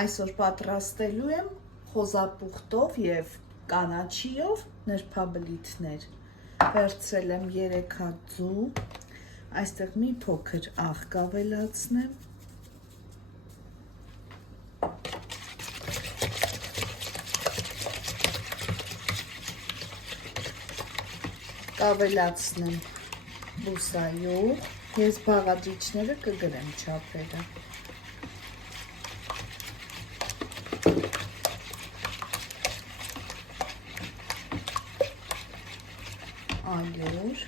Այսօր պատրաստելու եմ խոզապուխտով և կանաչիով նրբաբլիթներ։ Վերցրել եմ 3 հատ ձու, այստեղ մի փոքր աղ կավելացնեմ։ Կավելացնեմ բուսայուղ, ես բաղադրիչները կգրեմ չափերը։ Ալյուր,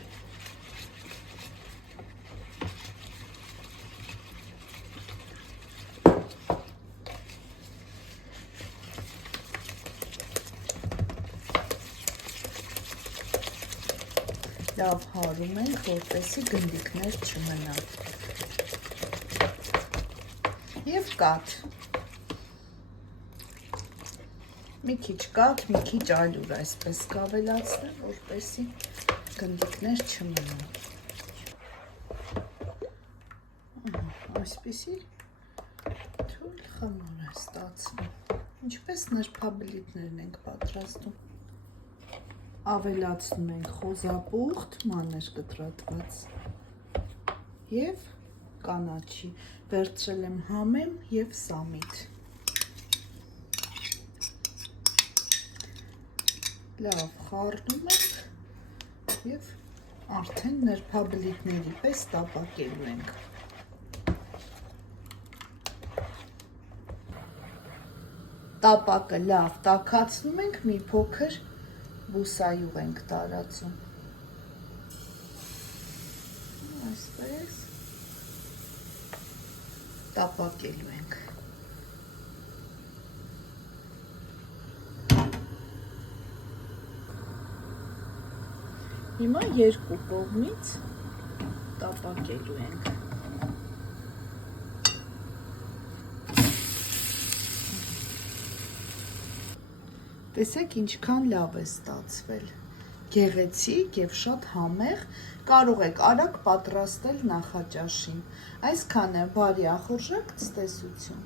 լավ հարում ենք, որպեսզի գնդիկներ չմնան, և կաթ, մի քիչ կաթ, մի քիչ ալյուր այսպես կավելացնեմ, որպեսզի գնդիկներ չմնան, այսպիսի թույլ խմոր է ստացվում, ինչպես նրբաբլիթներն ենք պատրաստում։ Ավելացնում ենք խոզապուխտ, մանր կտրատված և կանաչի, վերցրել եմ համեմ և սամիտ։ Լավ խառնում ենք և արդեն նրբաբլիթների պես տապակելու ենք։ Տապակը լավ տաքացնում ենք, մի փոքր բուսայուղ ենք տարածում, այսպես տապակելու ենք։ Հիմա երկու կողմից տապակելու ենք։ Տեսեք ինչքան լավ է ստացվել, գեղեցիկ և շատ համեղ, կարող եք արագ պատրաստել նախաճաշին, այսքան է, բարի ախորժակ, ցտեսություն։